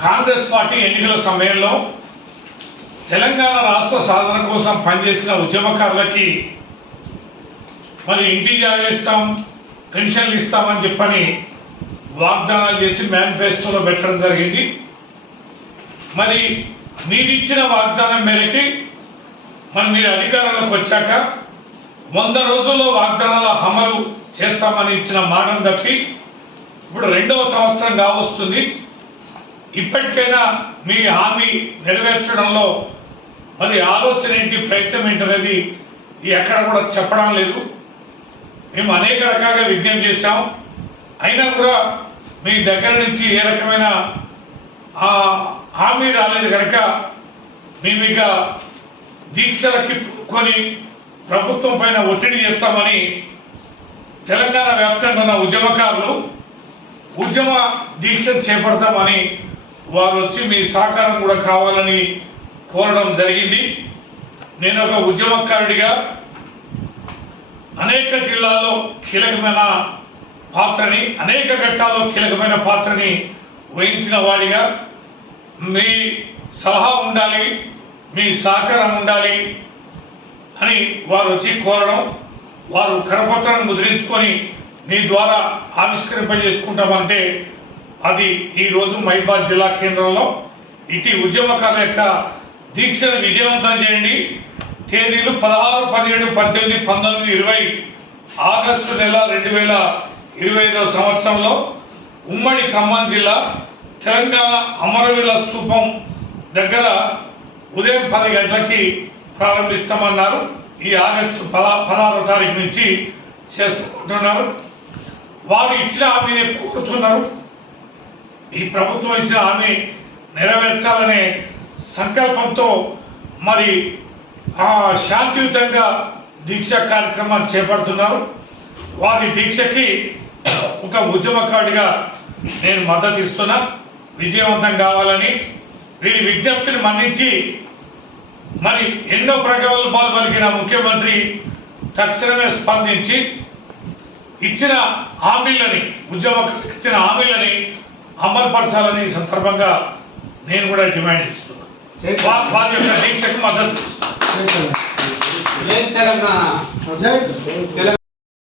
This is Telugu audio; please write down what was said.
కాంగ్రెస్ పార్టీ ఎన్నికల సమయంలో తెలంగాణ రాష్ట్ర సాధన కోసం పనిచేసిన ఉద్యమకారులకి మరి ఇంటి జాగా ఇస్తాం పెన్షన్లు ఇస్తామని చెప్పని వాగ్దానాలు చేసి మేనిఫెస్టోలో పెట్టడం జరిగింది. మరి మీరు ఇచ్చిన వాగ్దానం మేరకి మరి మీరు అధికారంలోకి వచ్చాక వంద రోజుల్లో వాగ్దానాల అమలు చేస్తామని ఇచ్చిన మాటను తప్పి ఇప్పుడు రెండవ సంవత్సరం కావస్తుంది. ఇప్పటికైనా మీ హామీ నెరవేర్చడంలో మరి ఆలోచన ఏంటి ప్రయత్నం ఏంటి అనేది ఎక్కడ కూడా చెప్పడం లేదు. మేము అనేక రకాలుగా విజ్ఞప్తి చేశాం. అయినా కూడా మీ దగ్గర నుంచి ఏ రకమైన హామీ రాలేదు కనుక మేము ఇక దీక్షలకి కొని ప్రభుత్వం పైన ఒత్తిడి చేస్తామని తెలంగాణ వ్యాప్తంగా ఉన్న ఉద్యమకారులు ఉద్యమ దీక్ష చేపడతామని వారు వచ్చి మీ సహకారం కూడా కావాలని కోరడం జరిగింది. నేను ఒక ఉద్యమకారుడిగా అనేక జిల్లాల్లో కీలకమైన పాత్రని అనేక ఘట్టాల్లో కీలకమైన పాత్రని వహించిన వాడిగా మీ సలహా ఉండాలి మీ సహకారం ఉండాలి అని వారు వచ్చి కోరడం వారు కరపత్రాన్ని ముద్రించుకొని మీ ద్వారా ఆవిష్కరింపజేసుకుంటామంటే అది ఈరోజు మైబాద్ జిల్లా కేంద్రంలో ఇటు ఉద్యమకారుల యొక్క దీక్షను విజయవంతం చేయండి. తేదీలు పదహారు పదిహేడు పద్దెనిమిది పంతొమ్మిది ఇరవై ఆగస్టు నెల రెండు వేల ఇరవై ఐదవ సంవత్సరంలో ఉమ్మడి ఖమ్మం జిల్లా తెలంగాణ అమరవీల స్తూపం దగ్గర ఉదయం పది గంటలకి ప్రారంభిస్తామన్నారు. ఈ ఆగస్టు పద పదహారో తారీఖు నుంచి చేస్తున్నారు వారు ఇచ్చిన హామీని కోరుతున్నారు. ఈ ప్రభుత్వం ఇచ్చిన హామీ నెరవేర్చాలనే సంకల్పంతో మరి శాంతియుతంగా దీక్ష కార్యక్రమాన్ని చేపడుతున్నారు. వారి దీక్షకి ఒక ఉద్యమకారుడిగా నేను మద్దతు ఇస్తున్నా. విజయవంతం కావాలని వీరి విజ్ఞప్తిని మన్నించి మరి ఎన్నో ప్రగల్భాలు పలికిన ముఖ్యమంత్రి తక్షణమే స్పందించి ఇచ్చిన హామీలని ఉద్యమ ఇచ్చిన హామీలని అమలుపరచాలని సందర్భంగా నేను కూడా డిమాండ్ చేస్తున్నాను. వారి యొక్క దీక్షకు మద్దతు తెలంగాణ?